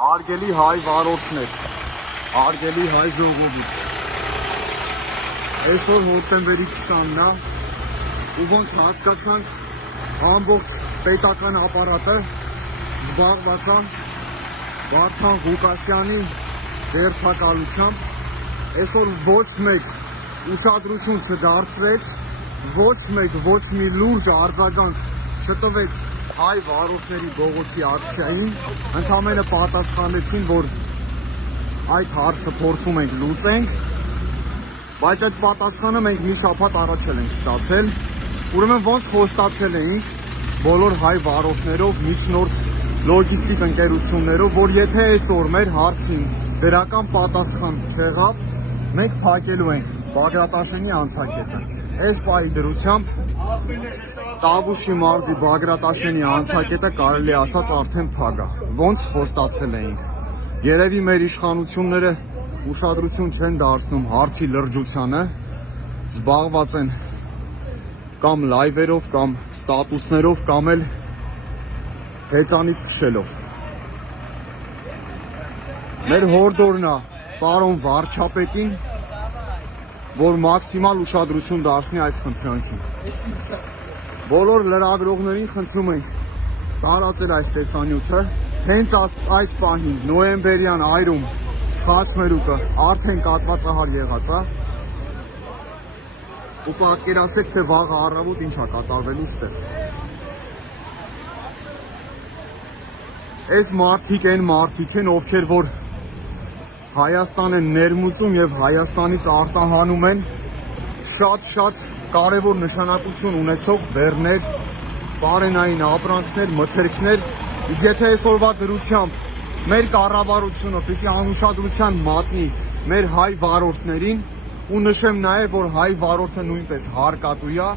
Հարգելի հայ վարորդներ, հարգելի հայ ժողովուրդ, այսօր հոկտեմբերի 20-ն է ու ոնց հասկացանք ամբողջ պետական ապարատը զբաղված է Վարդան Ղուկասյանի ձերբակալությամբ, այսօր ոչ մեկ ուշադրություն չդարձրեց, ոչ մեկ ոչ մի լուրջ արձագանք չտվեց հայ վարորդների բողոքի ակցիային, ընդամենը պատասխանեցին, որ այդ հարցը փորձում ենք լուծենք, բայց այդ պատասխանը մենք մի շաբաթ առաջ ենք ստացել, ուրեմն ոնց խոստացել էինք բոլոր հայ վարորդներով, միջնորդ լոգիստիկ ընկերություններով, որ եթե այսօր մեր հարցին դրական պատասխան չեղավ, մենք փակելու ենք Բագրատաշենի անցակետը։ Այս պահի դրությամբ Տավուշի մարզի Բագրատաշենի անցակետը կարելի ասած արդեն փակ է, ոնց խոստացել էինք։ Երևի մեր իշխանությունները ուշադրություն չեն դարձնում հարցի լրջությանը, զբաղված են կամ լայվերով, կամ ստատուսներով, կամ էլ հեծանիվ քշելով։ Մեր հորդորն է պարոն վարչապետին, որ մաքսիմալ ուշադրություն դարձնի այս խնդրանքին։ Բոլոր լրագրողներին խնդրում ենք տարածել այս տեսանյութը, հենց այս պահին նոյեմբերյան այրում խաչմերուկը արդեն կատվածահար եղած է, ու պատկերացրեք, թե վաղը առավոտ ինչ է կատարվելու ստեղ։ Այս մարդիկ են, ովքեր որ Հայաստան են ներմուծում եւ Հայաստանից արտահանում են շատ կարևոր նշանակություն ունեցող բեռներ, պարենային ապրանքներ, մթերքներ, իսկ եթե այսօրվա դրությամբ մեր կառավարությունը պիտի անուշադրության մատնի մեր հայ վարորդներին, ու նշեմ նաեւ, որ հայ վարորդը նույնպես հարկատու է,